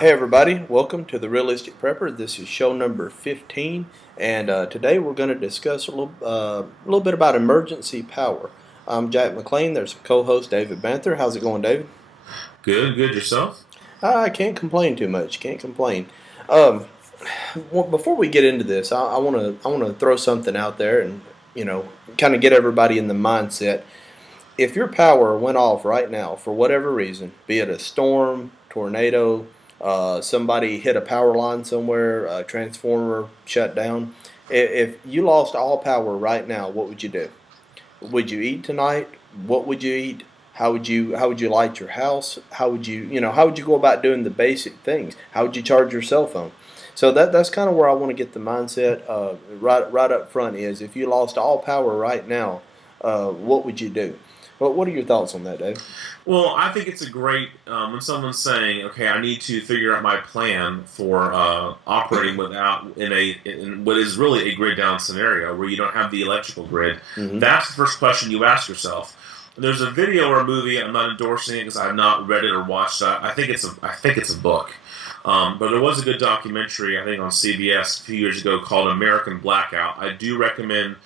Hey everybody, welcome to the Realistic Prepper. This is show number 15, and today we're going to discuss a little bit about emergency power. I'm Jack McLean. There's co-host David Banther. How's it going, David? Good, good yourself. I can't complain too much. Can't complain. Um, Before we get into this, I want to throw something out there and kind of get everybody in the mindset. If your power went off right now for whatever reason, be it a storm, tornado, somebody hit a power line somewhere, a transformer shut down, if you lost all power right now, what would you do? Would you eat tonight? What would you eat? How would you light your house? How would you go about doing the basic things? How would you charge your cell phone? So that's kind of where I want to get the mindset right up front is if you lost all power right now, what would you do? What are your thoughts on that, Dave? Well, I think it's a great when someone's saying, "Okay, I need to figure out my plan for operating without in what is really a grid down scenario where you don't have the electrical grid." Hmm. That's the first question you ask yourself. There's a video or a movie. I'm not endorsing it because I've not read it or watched it. I think it's a book. But there was a good documentary I think on CBS a few years ago called American Blackout. I do recommend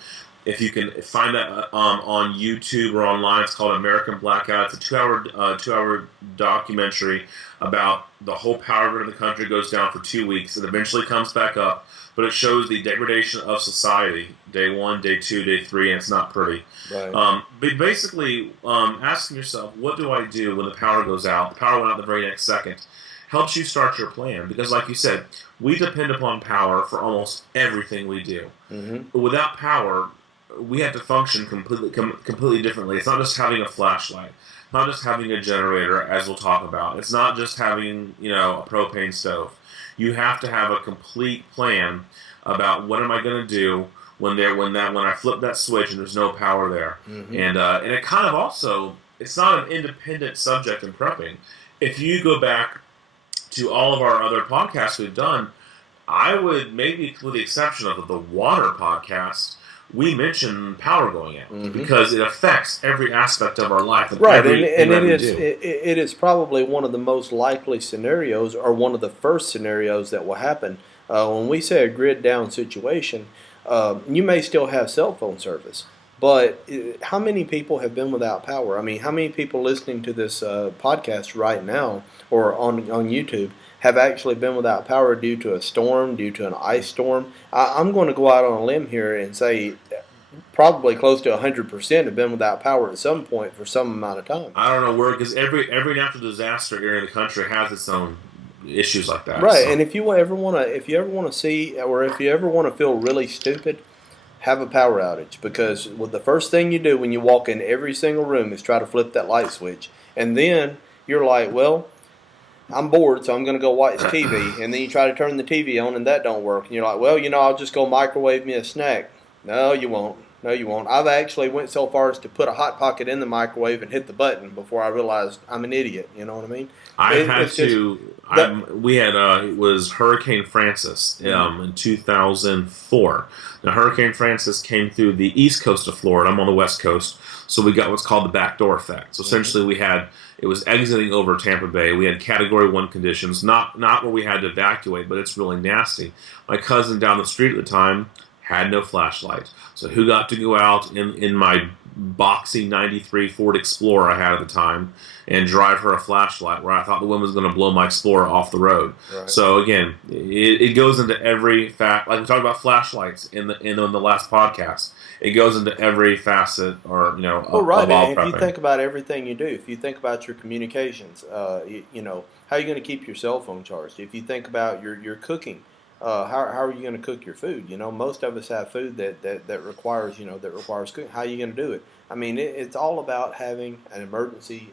if you can find that on YouTube or online. It's called American Blackout. It's a two hour documentary about the whole power grid of the country goes down for 2 weeks. It eventually comes back up, but it shows the degradation of society. Day one, day two, day three, and it's not pretty. Right. But basically, asking yourself, what do I do when the power goes out? The power went out the very next second. Helps you start your plan because, like you said, we depend upon power for almost everything we do. Hmm. But without power, we have to function completely differently. It's not just having a flashlight, not just having a generator, as we'll talk about. It's not just having a propane stove. You have to have a complete plan about what am I going to do when I flip that switch and there's no power there. Hmm. And it kind of also it's not an independent subject in prepping. If you go back to all of our other podcasts we've done, I would maybe, with the exception of the water podcast, we mention power going out Hmm. because it affects every aspect of our life and Right, and everything and it that we is do. it is probably one of the most likely scenarios, or one of the first scenarios that will happen when we say a grid down situation. You may still have cell phone service, but how many people have been without power? I mean, how many people listening to this podcast right now or on YouTube have actually been without power due to a storm, due to an ice storm? I'm going to go out on a limb here and say probably close to 100% have been without power at some point for some amount of time. I don't know where because every natural disaster area in the country has its own issues like that. Right, So and if you ever want to see, or if you ever want to feel really stupid, have a power outage because the first thing you do when you walk in every single room is try to flip that light switch, and then you're like, well, I'm bored, so I'm going to go watch TV, and then you try to turn the TV on, and that don't work, and you're like, well, I'll just go microwave me a snack. No, you won't. No, you won't. I've actually went so far as to put a hot pocket in the microwave and hit the button before I realized I'm an idiot. You know what I mean? I've had It's just to. that. We had it was Hurricane Francis Mhm. in 2004. Now Hurricane Francis came through the east coast of Florida. I'm on the west coast, so we got what's called the backdoor effect. So Mhm. essentially, we had it was exiting over Tampa Bay. We had Category 1 conditions, not where we had to evacuate, but it's really nasty. My cousin down the street at the time had no flashlight, so who got to go out in my boxy '93 Ford Explorer I had at the time and drive her a flashlight where I thought the wind was going to blow my Explorer off the road. Right. So again, it goes into every fact. Like we talked about flashlights in the last podcast, it goes into every facet or Well, of right, all and if you prepping. think about everything you do, if you think about your communications, how are you going to keep your cell phone charged? If you think about your cooking, how are you going to cook your food? Most of us have food that requires cooking. How are you going to do it? I mean, it's all about having an emergency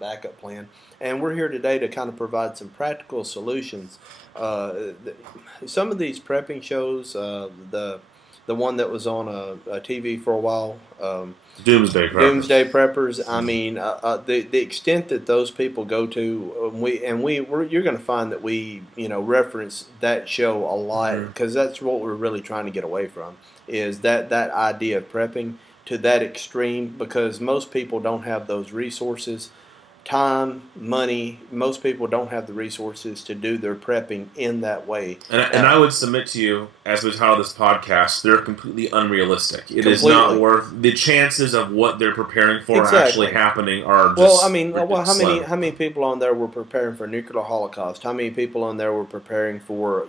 backup plan, and we're here today to kind of provide some practical solutions. Some of these prepping shows, the one that was on a TV for a while. Doomsday preppers. Doomsday preppers. I mean, the extent that those people go to, you're going to find that we reference that show a lot Mm-hmm. because that's what we're really trying to get away from is that idea of prepping to that extreme because most people don't have those resources time, money. Most people don't have the resources to do their prepping in that way. And I would submit to you, as we title this podcast, they're completely unrealistic. It is not Completely. worth the chances of what they're preparing for actually Exactly. happening are Well, I just mean, well, slim. how many people on there were preparing for a nuclear holocaust? How many people on there were preparing for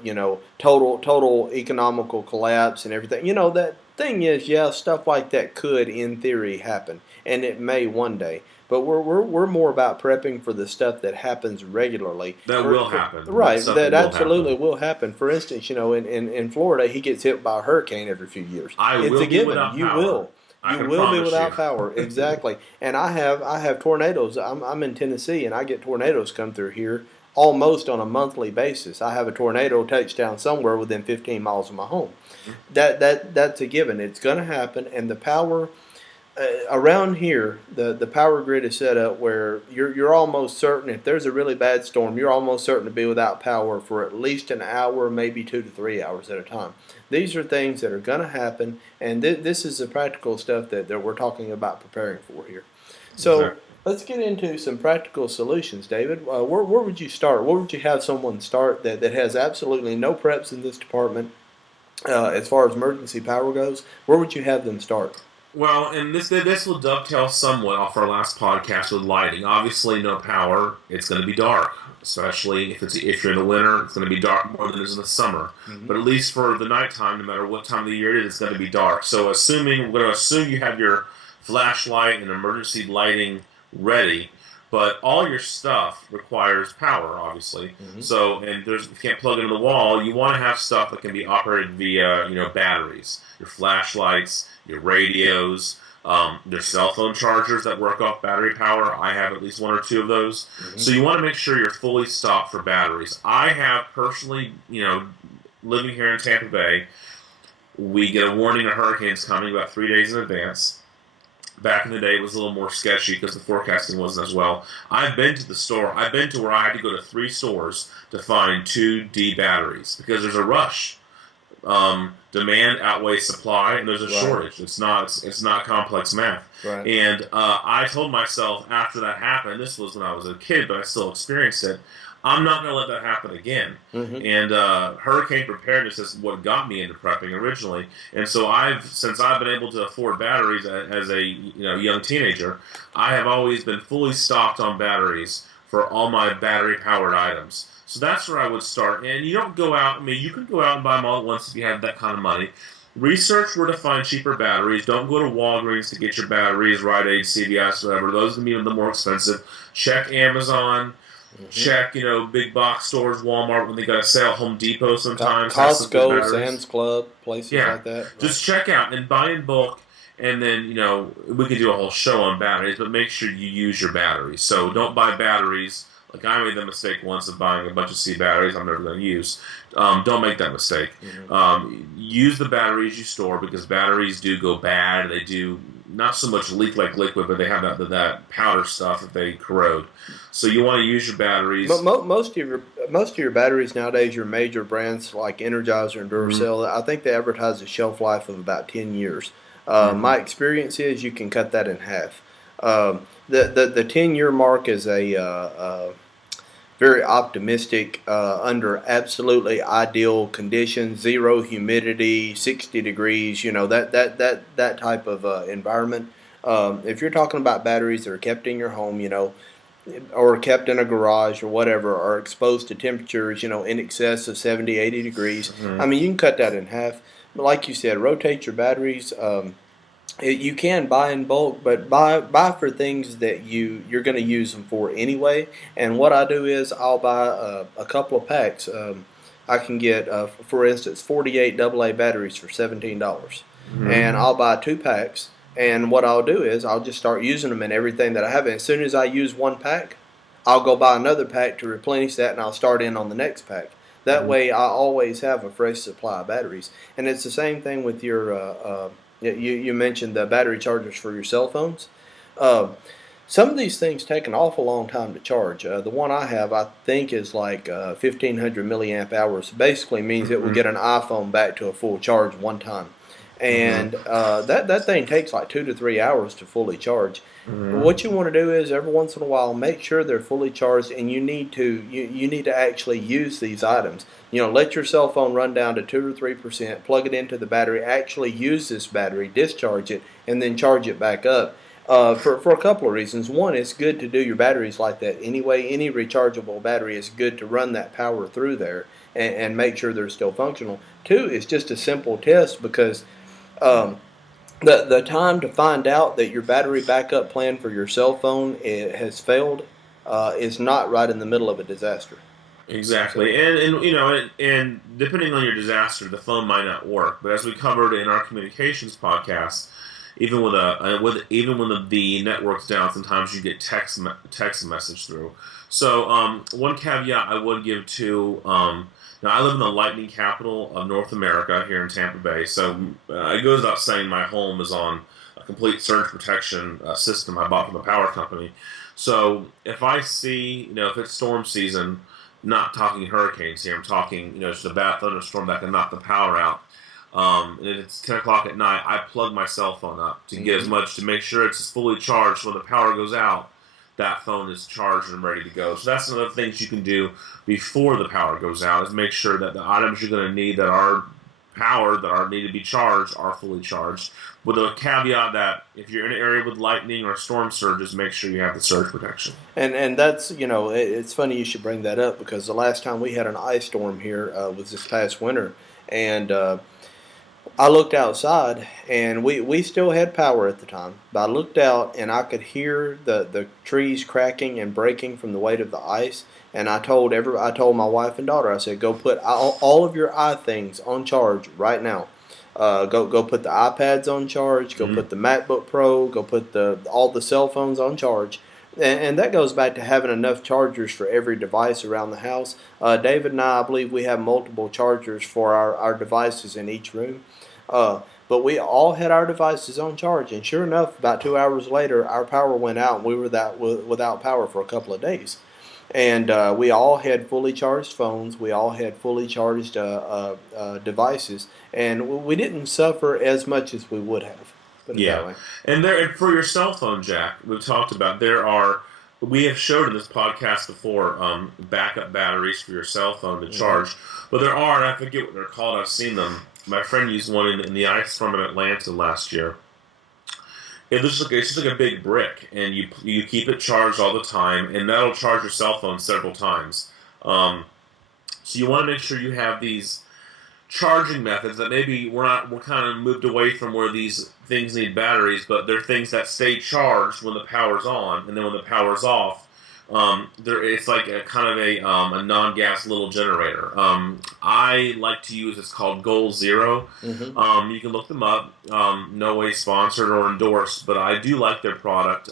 total economical collapse and everything? That thing is, yeah, stuff like that could, in theory, happen, and it may one day. But we're more about prepping for the stuff that happens regularly. That will happen. That Right, stuff that will absolutely happen. will happen. For instance, in Florida, he gets hit by a hurricane every few years. I It's a will be given. without power. I You can will be promise you. without power, exactly. And I have tornadoes. I'm in Tennessee, and I get tornadoes come through here almost on a monthly basis. I have a tornado touchdown somewhere within 15 miles of my home. That's a given. It's going to happen, and the power around here, the power grid is set up where you're almost certain if there's a really bad storm, you're almost certain to be without power for at least an hour, maybe 2 to 3 hours at a time. These are things that are going to happen, and this is the practical stuff that we're talking about preparing for here. So Exactly. let's get into some practical solutions, David. Where would you start? Where would you have someone start that has absolutely no preps in this department as far as emergency power goes? Where would you have them start? Well, and this will dovetail somewhat off our last podcast with lighting. Obviously, no power, it's going to be dark. Especially if you're in the winter, it's going to be dark more than it is in the summer. Mm-hmm. But at least for the nighttime, no matter what time of the year it is, it's going to be dark. So, we're going to assume you have your flashlight and emergency lighting ready, but all your stuff requires power, obviously. Mm-hmm. So, and you can't plug it into the wall. You want to have stuff that can be operated via, batteries. Your flashlights, your radios, there's cell phone chargers that work off battery power. I have at least one or two of those. Mm-hmm. So you want to make sure you're fully stocked for batteries. I have personally, living here in Tampa Bay, we get a warning of hurricanes coming about 3 days in advance. Back in the day, it was a little more sketchy because the forecasting wasn't as well. I've been to the store. I've been to where I had to go to 3 stores to find 2D batteries because there's a rush. Demand outweighs supply, and there's a shortage. It's not complex math. Right. And I told myself after that happened, this was when I was a kid, but I still experienced it. I'm not going to let that happen again. Mm-hmm. And hurricane preparedness is what got me into prepping originally. And so since I've been able to afford batteries as a young teenager, I have always been fully stocked on batteries for all my battery powered items. So that's where I would start. And you don't go out. I mean, you can go out and buy them all at once if you have that kind of money. Research where to find cheaper batteries. Don't go to Walgreens to get your batteries, Rite Aid, CVS, whatever. Those can be the more expensive. Check Amazon. Mm-hmm. Check, big box stores, Walmart when they got a sale. Home Depot sometimes has some good Costco, batteries. Sam's Club, places Yeah, like that. Right? just check out and buy in bulk. And then, we could do a whole show on batteries, but make sure you use your batteries. So don't buy batteries. Like I made the mistake once of buying a bunch of C batteries I'm never going to use. Don't make that mistake. Mm-hmm. Use the batteries you store because batteries do go bad. They do not so much leak like liquid, but they have that powder stuff that they corrode. So you want to use your batteries. Most of your batteries nowadays, your major brands like Energizer and Duracell, I think they advertise a shelf life of about 10 years. My experience is you can cut that in half. The 10-year mark is a very optimistic under absolutely ideal conditions, zero humidity, 60 degrees, that type of environment. If you're talking about batteries that are kept in your home, or kept in a garage or whatever, are exposed to temperatures, in excess of 70, 80 degrees, I mean, you can cut that in half. But like you said, rotate your batteries. You can buy in bulk, but buy for things that you're going to use them for anyway. And what I do is I'll buy a couple of packs. I can get, for instance, 48 AA batteries for $17, and I'll buy 2 packs. And what I'll do is I'll just start using them in everything that I have. And as soon as I use one pack, I'll go buy another pack to replenish that, and I'll start in on the next pack. That way, I always have a fresh supply of batteries. And it's the same thing with your. You mentioned the battery chargers for your cell phones. Some of these things take an awful long time to charge. The one I have, I think, is like 1,500 milliamp hours. Basically means it will get an iPhone back to a full charge one time. and that thing takes like 2 to 3 hours to fully charge. Mm-hmm. What you want to do is every once in a while make sure they're fully charged, and you need to actually use these items. Let your cell phone run down to 2 or 3%, plug it into the battery, actually use this battery, discharge it, and then charge it back up. For a couple of reasons. One, it's good to do your batteries like that anyway. Any rechargeable battery is good to run that power through there and make sure they're still functional. Two, it's just a simple test because um, the time to find out that your battery backup plan for your cell phone has failed is not right in the middle of a disaster. So, Exactly, and depending on your disaster, the phone might not work. But as we covered in our communications podcast, even with even when the network's down, sometimes you get text message through. So one caveat I would give to now I live in the lightning capital of North America here in Tampa Bay, so it goes without saying my home is on a complete surge protection system I bought from a power company. So if I see, if it's storm season, not talking hurricanes here. I'm talking, just a bad thunderstorm that can knock the power out. And it's 10 o'clock at night. I plug my cell phone up to get as mhm. much to make sure it's fully charged. When the power goes out, that phone is charged and ready to go. So that's another thing you can do before the power goes out is make sure that the items you're going to need that are powered that are need to be charged are fully charged. With a caveat that if you're in an area with lightning or storm surges, make sure you have the surge protection. And that's it's funny you should bring that up because the last time we had an ice storm here was this past winter, and I looked outside and we still had power at the time. But I looked out and I could hear the trees cracking and breaking from the weight of the ice. And I told my wife and daughter, I said, go put all of your things on charge right now. Go put the iPads on charge. Go Mm-hmm. put the MacBook Pro. Go put all the cell phones on charge. And that goes back to having enough chargers for every device around the house. David and I believe we have multiple chargers for our devices in each room. But we all had our devices on charge, and sure enough, about 2 hours later, our power went out, and we were without power for a couple of days. And we all had fully charged phones. We all had fully charged devices, and we didn't suffer as much as we would have. Put it that Yeah, way. and for your cell phone jack, we've talked about we have showed in this podcast before backup batteries for your cell phone to Hmm. charge, but there are I forget what they're called. I've seen them. My friend used one in the ice storm in Atlanta last year. It's just like a big brick, and you keep it charged all the time, and that'll charge your cell phone several times. Um, so you want to make sure you have these charging methods that maybe we're kind of moved away from where these things need batteries, but they're things that stay charged when the power's on, and then when the power's off, it's like a kind of a non-gas little generator. I like to use it's called Goal Zero. Hmm. You can look them up. No way sponsored or endorsed, but I do like their product.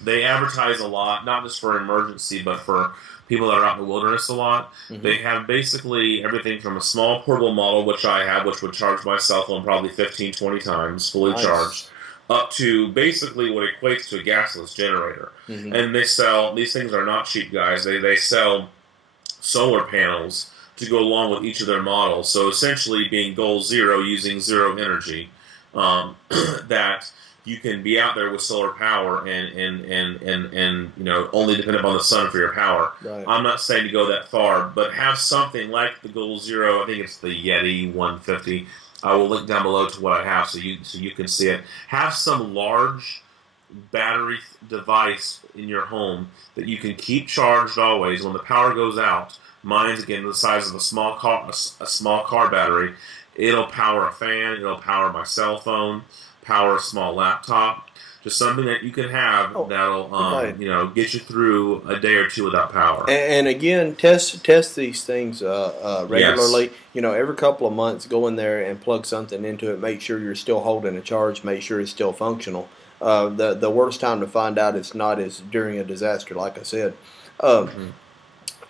They advertise a lot, not just for emergency, but for people that are out in the wilderness a lot. Hmm. They have basically everything from a small portable model, which I have, which would charge my cell phone probably 15, 20 times, fully Nice. charged, up to basically what equates to a gasless generator. Hmm. And these things are not cheap, guys. They sell solar panels to go along with each of their models. So essentially, being goal zero, using zero energy, that you can be out there with solar power and only depend upon the sun for your power. Right. I'm not saying to go that far, but have something like the Goal Zero. I think it's the Yeti 150. I will link down below to what I have so you can see it. Have some large battery device in your home that you can keep charged always when the power goes out. Mine's again the size of a small car battery. It'll power a fan. It'll power my cell phone. Power a small laptop. Just something that you can have Oh, that'll right. get you through a day or two without power. And again, test these things Yes. regularly. Every couple of months, go in there and plug something into it. Make sure you're still holding a charge. Make sure it's still functional. The worst time to find out it's not is during a disaster, like I said. Um, Hmm.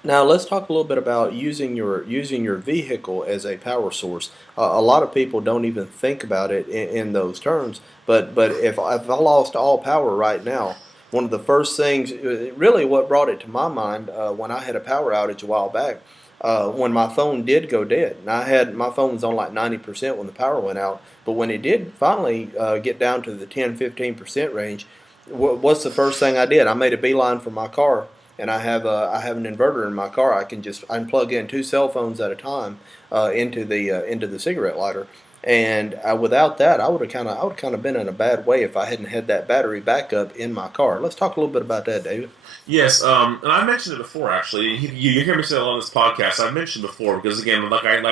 Now let's talk a little bit about using your vehicle as a power source. A lot of people don't even think about it in those terms. But if I lost all power right now, one of the first things, really, what brought it to my mind when I had a power outage a while back, when my phone did go dead. And my phone was on like 90% when the power went out. But when it did finally get down to the 10-15% range, what's the first thing I did? I made a beeline for my car, and I have an inverter in my car. I can plug in two cell phones at a time into the cigarette lighter. And without that, I would kind of been in a bad way if I hadn't had that battery backup in my car. Let's talk a little bit about that, David. Yes, and I mentioned it before. Actually, you hear me say it on this podcast. I've mentioned before because again, like I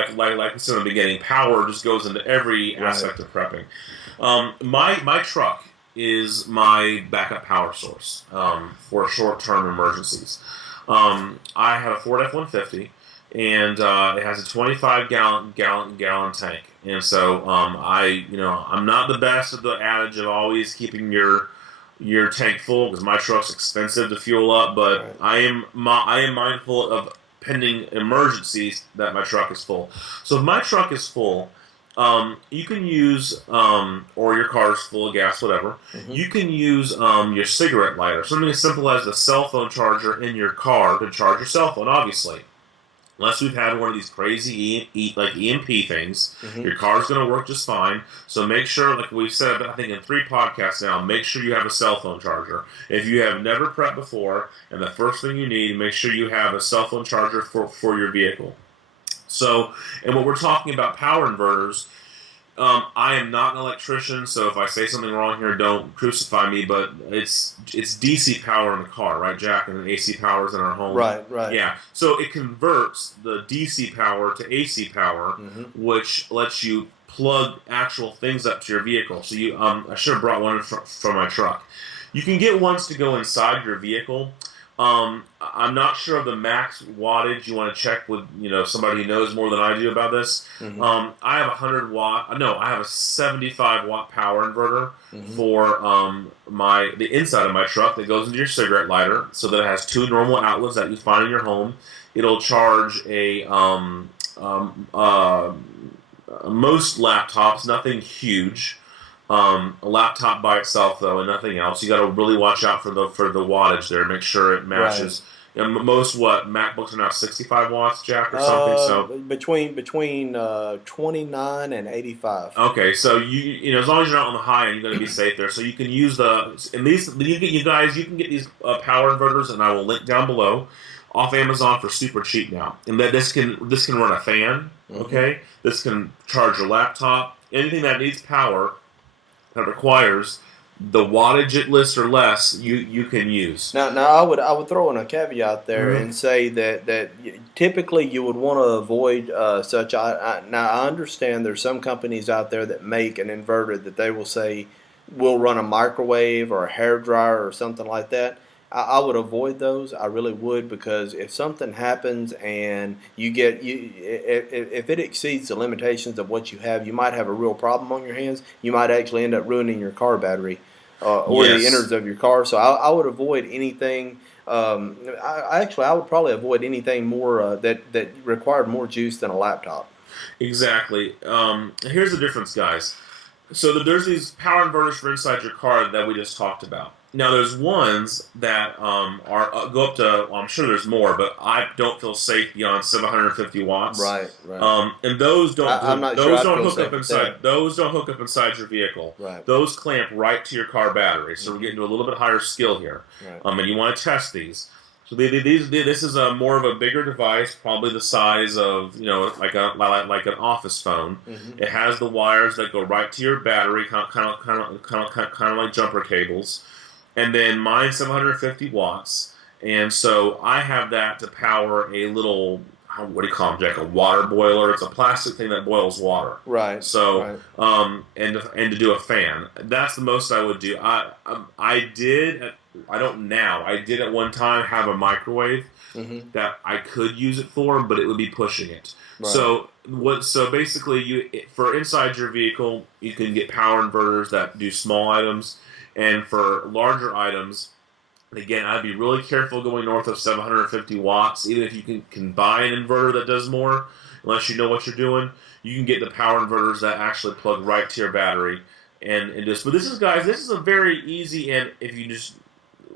said in the beginning, power just goes into every Right. aspect of prepping. My truck is my backup power source for short term emergencies. I have a Ford F-150, and it has a 25 gallon tank. And so I'm not the best at the adage of always keeping your tank full because my truck's expensive to fuel up. But Right. I am mindful of pending emergencies that my truck is full. So if my truck is full, you can use, or your car's full of gas, whatever. Hmm. You can use your cigarette lighter, something as simple as a cell phone charger in your car to charge your cell phone. Obviously, unless we've had one of these crazy like EMP things, Hmm. your car's going to work just fine. So make sure, like we've said, I think in 3 podcasts now, make sure you have a cell phone charger. If you have never prepped before, and the first thing you need, make sure you have a cell phone charger for your vehicle. So, and when we're talking about power inverters, I am not an electrician, so if I say something wrong here, don't crucify me. But it's DC power in the car, right, Jack? And AC power is in our home. Right. Right. Yeah, so it converts the DC power to AC power, Hmm. which lets you plug actual things up to your vehicle. So I should have brought one from my truck. You can get ones to go inside your vehicle. I'm not sure of the max wattage. You want to check with somebody who knows more than I do about this. Hmm. I have a 100 watt. No, I have a 75 watt power inverter Hmm. for the inside of my truck that goes into your cigarette lighter, so that it has two normal outlets that you find in your home. It'll charge most laptops, nothing huge. A laptop by itself, though, and nothing else. You got to really watch out for the wattage there. Make sure it Right. matches. Most MacBooks are now 65 watts, Jack, or something. So Between 29 and 85. okay, so as long as you're not on the high end, you're going to be safe there. So you can use you can get these power inverters, and I will link down below off Amazon for super cheap now. And that this can run a fan. Hmm. Okay, this can charge your laptop. Anything that needs power that requires the wattage it lists or less, you can use. Now, I would throw in a caveat there Mm-hmm. and say that typically you would want to avoid such. Now I understand there's some companies out there that make an inverter that they will say will run a microwave or a hair dryer or something like that. I would avoid those. I really would, because if something happens and if it exceeds the limitations of what you have, you might have a real problem on your hands. You might actually end up ruining your car battery or the innards Yes, of your car. So I would avoid anything. I would probably avoid anything more that required more juice than a laptop. exactly. Here's the difference, guys. So there's these power inverters for inside your car that we just talked about. Now there's ones that are go up to. Well, I'm sure there's more, but I don't feel safe beyond 750 watts. Right, right. And those I'm not sure I'd feel hook up safe with inside. that. Those don't hook up inside your vehicle. Right. Those clamp right to your car battery. So we're Hmm. getting to a little bit higher skill here. Right. And you want to test these. So this is a more of a bigger device, probably the size of like an office phone. Hmm. It has the wires that go right to your battery, kind of like jumper cables. And then mine's 750 watts, and so I have that to power a little, what do you call them, Jack? A water boiler. It's a plastic thing that boils water. Right. So Right. and to do a fan. That's the most I would do. I did. I don't now. I did at one time have a microwave Hmm. that I could use it for, but it would be pushing it. Right. So basically, for inside your vehicle, you can get power inverters that do small items, and for larger items, again, I'd be really careful going north of 750 watts. Even if you can buy an inverter that does more, unless you know what you're doing, you can get the power inverters that actually plug right to your battery. And just, but this is, guys, this is a very easy, and if you just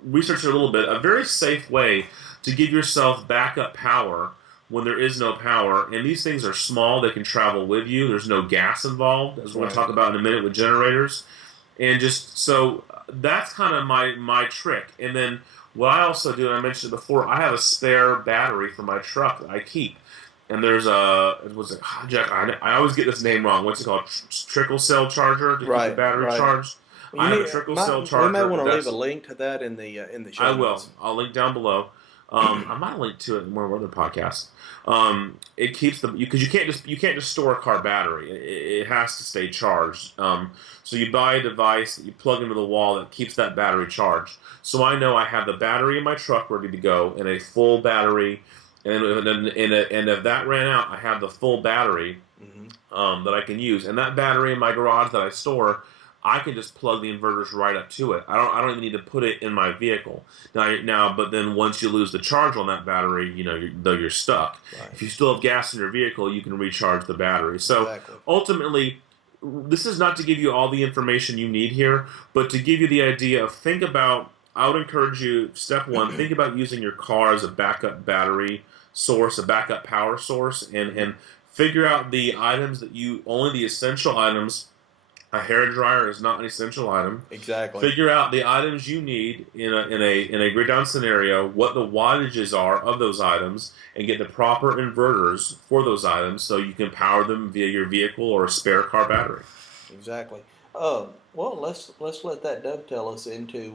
research it a little bit, a very safe way to give yourself backup power when there is no power. And these things are small; they can travel with you. There's no gas involved, as we're going to Right. talk about in a minute with generators. And just so that's kind of my trick. And then what I also do, and I mentioned before, I have a spare battery for my truck that I keep. And there's a it was a Jack. I always get this name wrong. What's it called? Trickle cell charger to keep the Right. battery Right. charged. You I have a need. trickle cell We may charger. want to leave a That's link to that in the I show will. notes. I'll link down below. I might link to it in one of our other podcasts. It keeps the because you can't just store a car battery. It has to stay charged. So you buy a device that you plug into the wall that keeps that battery charged. So I know I have the battery in my truck ready to go and a full battery. And if that ran out, I have the full battery Hmm. that I can use. And that battery in my garage that I store, I can just plug the inverters right up to it. I don't even need to put it in my vehicle. But then once you lose the charge on that battery, though you're stuck. Right. If you still have gas in your vehicle, you can recharge the battery. So Exactly. ultimately, this is not to give you all the information you need here, but to give you the idea of think about. I would encourage you, step one, think about using your car as a backup battery source, a backup power source, and figure out the items that you only the essential items. A hair dryer is not an essential item. Exactly. Figure out the items you need in a grid down scenario, what the wattages are of those items, and get the proper inverters for those items so you can power them via your vehicle or a spare car battery. Exactly. Well, let's let that dovetail us into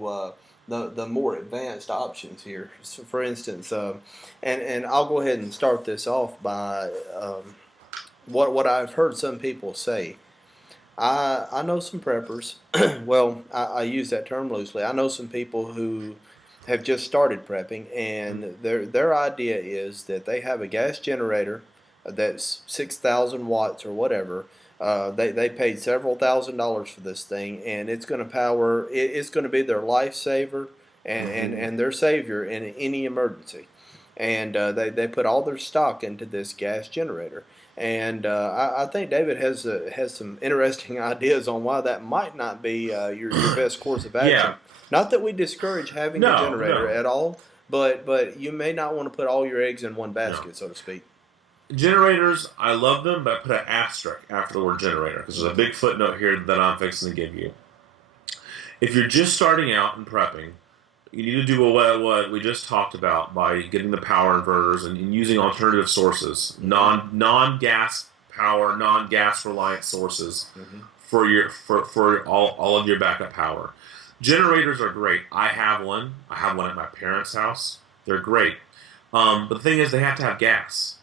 the more advanced options here. So for instance, and I'll go ahead and start this off by what I've heard some people say. I know some preppers. Well, I use that term loosely. I know some people who have just started prepping, and their idea is that they have a gas generator that's 6,000 watts or whatever. They paid several $1,000s for this thing, and it's going to power. It's going to be their lifesaver and their savior in any emergency. And they put all their stock into this gas generator. And I think David has some interesting ideas on why that might not be your best course of action. Yeah. Not that we discourage having a No, generator no. at all, but you may not want to put all your eggs in one No. basket, so to speak. Generators, I love them, but I put an asterisk after the word generator because there's a big footnote here that I'm fixing to give you. If you're just starting out and prepping, you need to do what we just talked about by getting the power inverters and using alternative sources, Mm-hmm. non gas power, non gas reliant sources Mm-hmm. for all of your backup power. Generators are great. I have one. I have one at my parents' house. They're great. But the thing is, they have to have gas.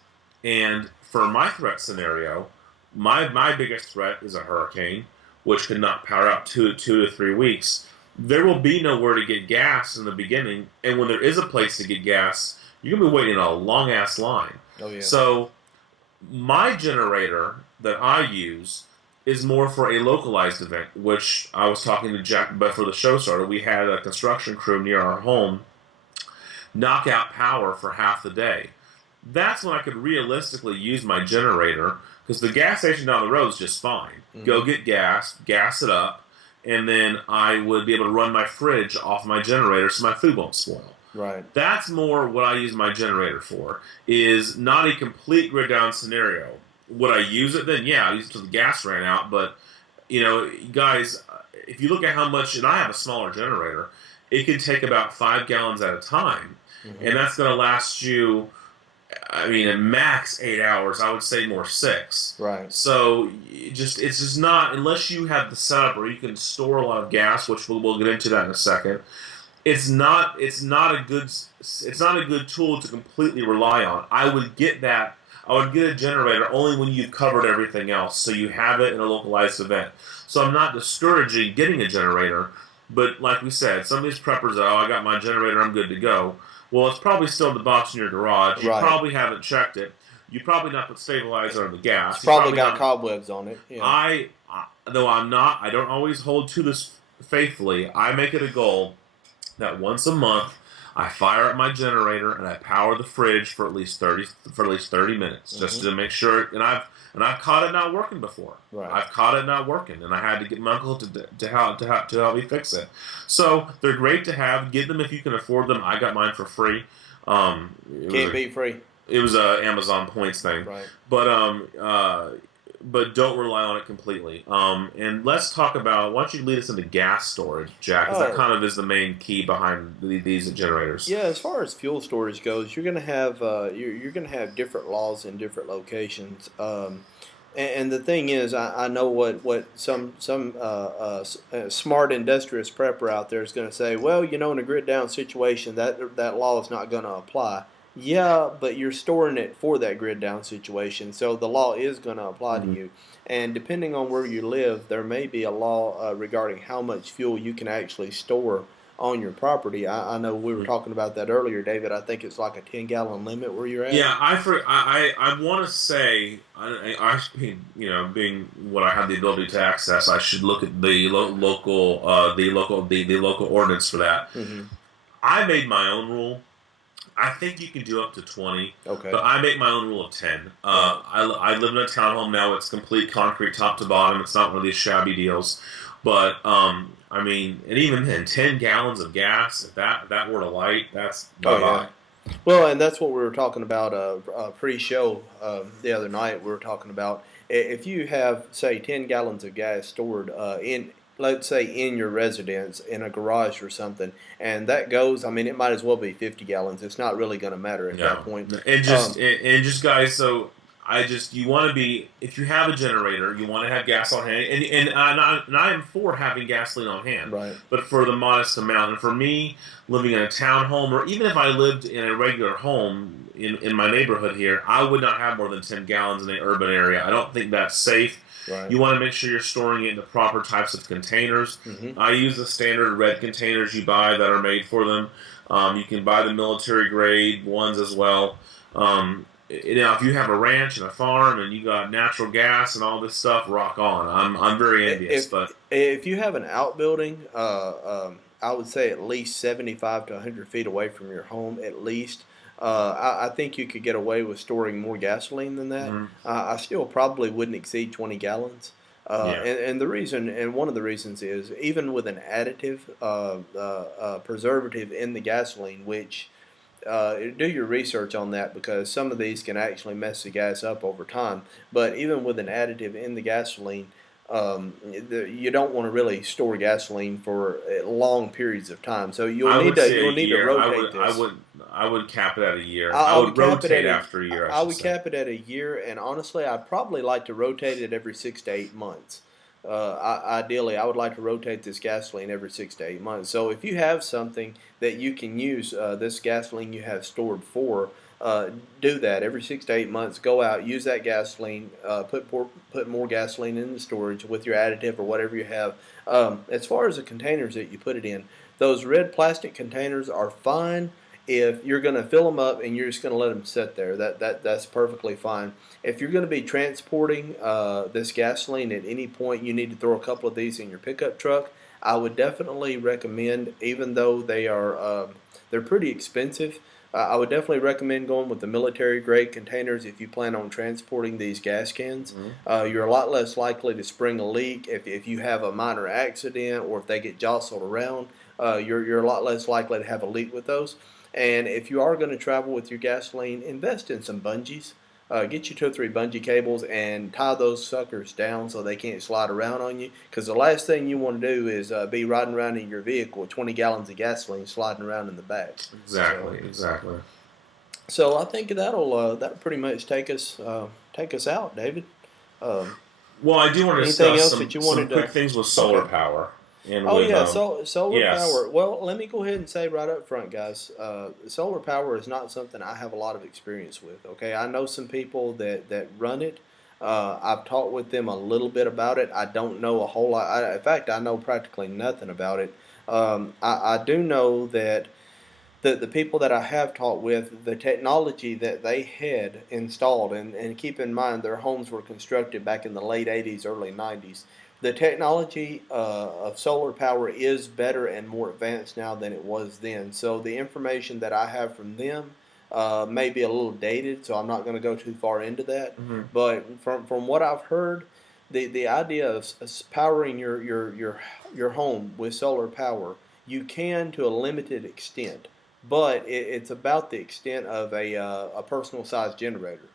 And for my threat scenario, my biggest threat is a hurricane, which could knock power out 2 to 3 weeks. There will be nowhere to get gas in the beginning, and when there is a place to get gas, you're gonna be waiting in a long ass line. Oh yeah. So my generator that I use is more for a localized event, which I was talking to Jack before the show started. We had a construction crew near our home knock out power for half the day. That's when I could realistically use my generator because the gas station down the road is just fine. Mm-hmm. Go get gas it up, and then I would be able to run my fridge off my generator so my food won't spoil. Right. That's more what I use my generator for, is not a complete grid down scenario. Would I use it then? Yeah, I use it until the gas ran out, but, guys, if you look at how much, and I have a smaller generator, it can take about 5 gallons at a time, Mm-hmm. and that's going to last you, at max 8 hours. I would say more 6. Right. So it's just not, unless you have the setup where you can store a lot of gas, which we'll get into that in a second. It's not a good tool to completely rely on. I would get a generator only when you've covered everything else, so you have it in a localized event. So I'm not discouraging getting a generator, but like we said, some of these preppers are, I got my generator, I'm good to go. Well, it's probably still in the box in your garage. You Right. probably haven't checked it. You probably not put stabilizer on the gas. It's probably got not, cobwebs on it. Yeah. though I don't always hold to this faithfully. I make it a goal that once a month I fire up my generator and I power the fridge for at least 30 minutes just Mm-hmm. to make sure. And I've caught it not working before. Right. I've caught it not working, and I had to get my uncle to help me fix it. So they're great to have. Get them if you can afford them. I got mine for free. Can't be free. It was a Amazon points thing, Right. but but don't rely on it completely. And let's talk about. Why don't you lead us into gas storage, Jack? Because that Oh, kind of is the main key behind these generators. yeah. As far as fuel storage goes, you're going to have you're going to have different laws in different locations. And the thing is, I know what some smart industrious prepper out there is going to say. Well, in a grid down situation, that law is not going to apply. Yeah, but you're storing it for that grid down situation, so the law is going to apply to Mm-hmm. you. And depending on where you live, there may be a law regarding how much fuel you can actually store on your property. I know we were talking about that earlier, David. I think it's like a 10-gallon limit where you're at. Yeah, I want to say I mean, being what I have the ability to access, I should look at the local the local ordinance for that. Hmm. I made my own rule. I think you can do up to 20, Okay. but I make my own rule of 10. Right. I live in a townhome now. It's complete concrete top to bottom. It's not one of these shabby deals. But, I mean, and even then, 10 gallons of gas, if that were to light, that's Oh bye yeah. bye. Well, and that's what we were talking about pre-show the other night. We were talking about if you have, say, 10 gallons of gas stored let's say, in your residence, in a garage or something, and that goes, I mean, it might as well be 50 gallons. It's not really going to matter at that No, point. and Um, and just guys. So I just you want to be if you have a generator, you want to have gas on hand, and I am for having gasoline on hand, right. but for the modest amount. And for me, living in a townhome, or even if I lived in a regular home in my neighborhood here, I would not have more than 10 gallons in an urban area. I don't think that's safe. Right. You want to make sure you're storing it in the proper types of containers. Hmm. I use the standard red containers you buy that are made for them. You can buy the military grade ones as well. If you have a ranch and a farm and you got natural gas and all this stuff, rock on. I'm very envious, If but if you have an outbuilding, I would say at least 75 to 100 feet away from your home, at least. I think you could get away with storing more gasoline than that. mm, I still probably wouldn't exceed 20 gallons. yeah, And the reason, and one of the reasons is even with an additive preservative in the gasoline, which do your research on that because some of these can actually mess the gas up over time. But even with an additive in the gasoline, you don't want to really store gasoline for long periods of time. So I would say a you'll need to year. rotate this. I would cap it at a year. I, I I would would cap it at rotate a after a year, I I should would say. cap it at a year, and honestly, I'd probably like to rotate it every 6 to 8 months. Ideally, I would like to rotate this gasoline every 6 to 8 months. So if you have something that you can use this gasoline you have stored for, uh, do that every 6 to 8 months. Go out, use that gasoline, put more gasoline in the storage with your additive or whatever you have. As far as the containers that you put it in, those red plastic containers are fine if you're going to fill them up and you're just going to let them sit there. That's perfectly fine. If you're going to be transporting this gasoline at any point, you need to throw a couple of these in your pickup truck. I would definitely recommend, even though they're pretty expensive. I would definitely recommend going with the military grade containers if you plan on transporting these gas cans. Hmm. You're a lot less likely to spring a leak if you have a minor accident or if they get jostled around. You're a lot less likely to have a leak with those. And if you are going to travel with your gasoline, invest in some bungees. Get you 2 or 3 bungee cables and tie those suckers down so they can't slide around on you. Because the last thing you want to do is be riding around in your vehicle with 20 gallons of gasoline sliding around in the back. So, Exactly, exactly. so I think that'll pretty much take us out, David. Um, Well, I do want to Anything discuss else that you some wanted quick to? things with solar Okay. power and Oh with yeah, solar yes. power. Well, let me go ahead and say right up front, guys. Solar power is not something I have a lot of experience with. Okay, I know some people that run it. I've talked with them a little bit about it. I don't know a whole lot. In fact, I know practically nothing about it. I do know that the people that I have talked with, the technology that they had installed, and keep in mind their homes were constructed back in the late 80s, early 90s. The technology of solar power is better and more advanced now than it was then. So the information that I have from them may be a little dated, so I'm not going to go too far into that. Hmm. But from what I've heard, the idea of powering your home with solar power, you can to a limited extent. but it's about the extent of a personal size generator.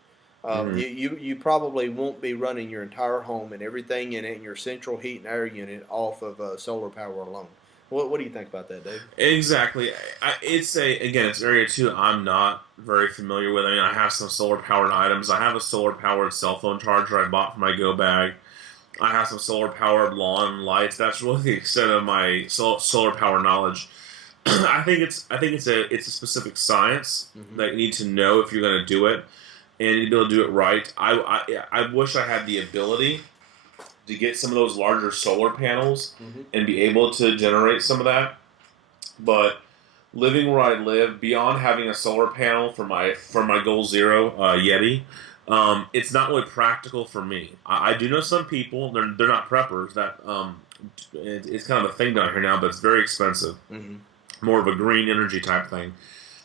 Hmm. You probably won't be running your entire home and everything in it, and your central heat and air unit off of solar power alone. What do you think about that, David? Exactly. It's it's an area too I'm not very familiar with. I mean, I have some solar powered items. I have a solar powered cell phone charger I bought for my go bag. I have some solar powered lawn lights. That's really the extent of my solar power knowledge. I think it's a specific science Mm-hmm. that you need to know if you're going to do it, and you need to be able to do it right. I wish I had the ability to get some of those larger solar panels Mm-hmm. and be able to generate some of that. But living where I live, beyond having a solar panel for my Goal Zero Yeti, it's not really practical for me. I do know some people; they're not preppers. It's kind of a thing down here now, but it's very expensive. Mm-hmm. More of a green energy type thing.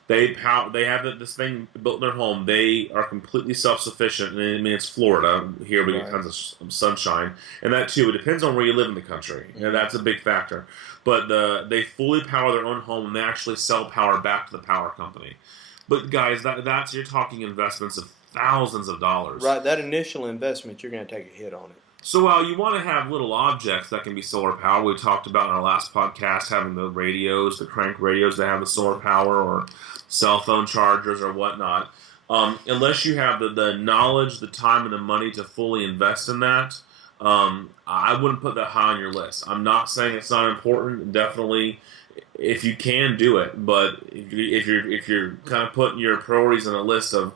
They have this thing built in their home. They are completely self sufficient. I mean, it's Florida here. We get Right. tons of sunshine, and that too. It depends on where you live in the country. You know, Mm-hmm. that's a big factor. But they fully power their own home, and they actually sell power back to the power company. But guys, that's you're talking investments of thousands of dollars. Right. That initial investment, you're going to take a hit on it. So while you want to have little objects that can be solar powered, we talked about in our last podcast having the radios, the crank radios that have the solar Right. power, or cell phone chargers or whatnot. Unless you have the knowledge, the time, and the money to fully invest in that, I wouldn't put that high on your list. I'm not saying it's not important. Definitely, if you can do it, but if you're kind of putting your priorities on a list of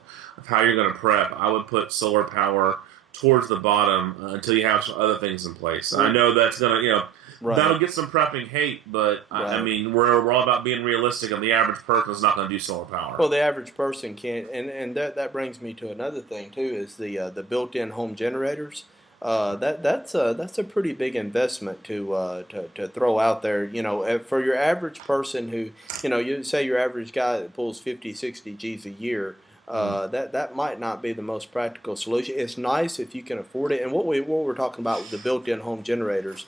how you're going to prep, I would put solar power towards the bottom until you have some other things in place. And I Well, know that's gonna that'll right. get some prepping hate, but I Right. mean we're all about being realistic, and the average person is not going to do solar power. Well, the average person can't, and that brings me to another thing too, is the built-in home generators. That's a pretty big investment to throw out there. For your average person who, you say your average guy that pulls 50, 60 G's a year. Mm. That might not be the most practical solution. It's nice if you can afford it. And what we're talking about with the built-in home generators,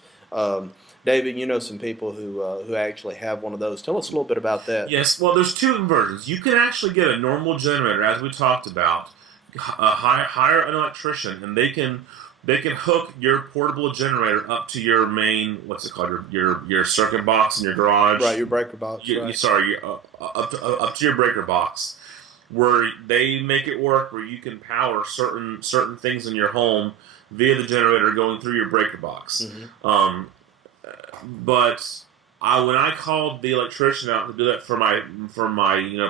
David, you know some people who actually have one of those. Tell us a little bit about that. Yes, well, there's two inverters. You can actually get a normal generator, as we talked about, hire an electrician, and they can hook your portable generator up to your main what's it called your circuit box in your garage. Right, your breaker box, You right? sorry, up to your breaker box, where they make it work where you can power certain things in your home via the generator going through your breaker box. Mm-hmm. But when I called the electrician out to do that for my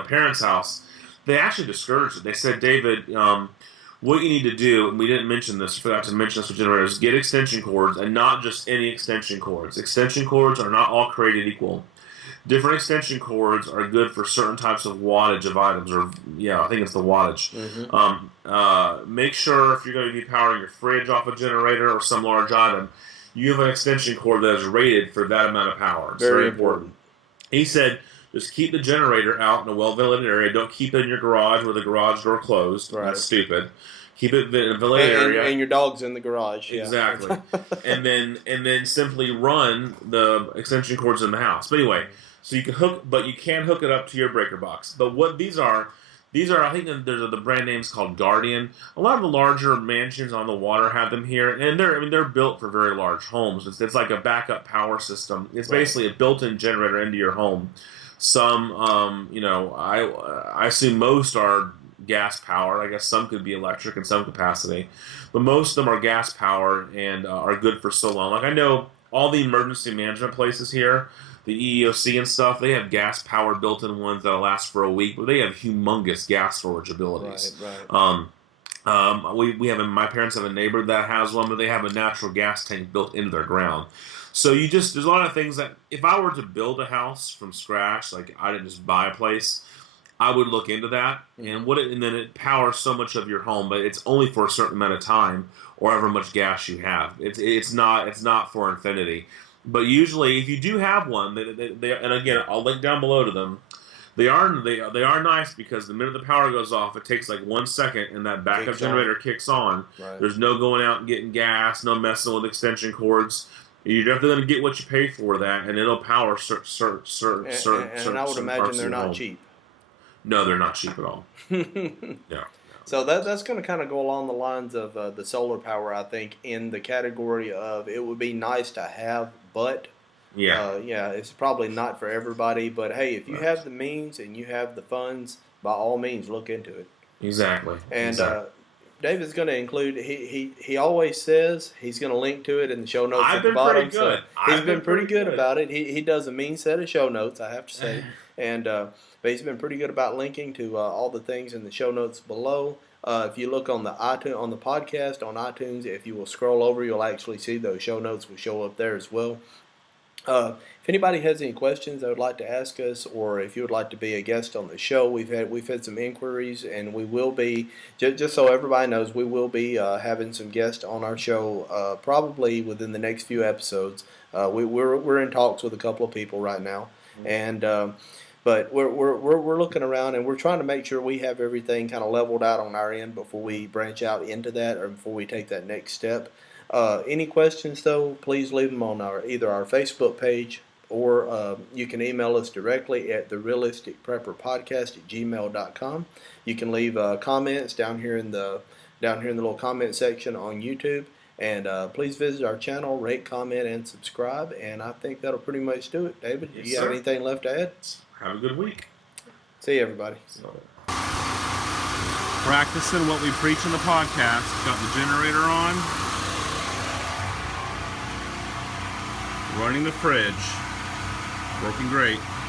parents' house, they actually discouraged it. They said, David, what you need to do, and we didn't mention this, forgot to mention this with generators, get extension cords, and not just any extension cords. Extension cords are not all created equal. Different extension cords are good for certain types of wattage of items, or yeah, I think it's the wattage. Mm-hmm. Make sure if you're going to be powering your fridge off a generator or some large item, you have an extension cord that is rated for that amount of power. It's Very very important. important. He said, just keep the generator out in a well-ventilated area. Don't keep it in your garage with the garage door closed. That's Right. stupid. Keep it in a ventilated And, and area. and your dog's in the garage, yeah. Exactly. And then simply run the extension cords in the house. But anyway, so you can hook it up to your breaker box. But what these are I think there's the brand names called Guardian. A lot of the larger mansions on the water have them here, and they're built for very large homes. It's like a backup power system. It's Right. basically a built-in generator into your home. Some, I assume most are gas powered. I guess some could be electric in some capacity, but most of them are gas powered and are good for so long. Like I know all the emergency management places here, the EEOC and stuff, they have gas powered built-in ones that'll last for a week, but they have humongous gas storage Right. abilities. Right. We have my parents have a neighbor that has one, but they have a natural gas tank built into their ground. So there's a lot of things that if I were to build a house from scratch, like I didn't just buy a place, I would look into that, Mm-hmm. and then it powers so much of your home, but it's only for a certain amount of time or however much gas you have. It's not for infinity. But usually, if you do have one, and again, I'll link down below to them. They are nice because the minute the power goes off, it takes like 1 second, and that backup Kicks on. generator kicks on. Right. There's no going out and getting gas, no messing with extension cords. You're definitely going to get what you pay for that, and it'll power certain And I would certain imagine parts they're of your not home. cheap. No, they're not cheap at all. No. So that's going to kind of go along the lines of the solar power, I think, in the category of it would be nice to have, but yeah, it's probably not for everybody. But hey, if you have the means and you have the funds, by all means, look into it. Exactly. And David's going to include. He always says he's going to link to it in the show notes at the bottom. Pretty good. So he's been pretty good about it. He does a mean set of show notes, I have to say, and but he's been pretty good about linking to all the things in the show notes below. If you look on the podcast on iTunes, if you will scroll over, you'll actually see those show notes will show up there as well. If anybody has any questions they would like to ask us, or if you would like to be a guest on the show, we've had some inquiries, and we will be just so everybody knows, we will be having some guests on our show probably within the next few episodes. We're in talks with a couple of people right now, and but we're looking around and we're trying to make sure we have everything kind of leveled out on our end before we branch out into that or before we take that next step. Any questions, though, please leave them on either our Facebook page or you can email us directly at therealisticprepperpodcast@gmail.com. You can leave comments down here in the little comment section on YouTube. And please visit our channel, rate, comment, and subscribe. And I think that'll pretty much do it. David, do you have anything left to add? Have a good week. See you, everybody. Practicing what we preach in the podcast. Got the generator on. Running the fridge. Working great.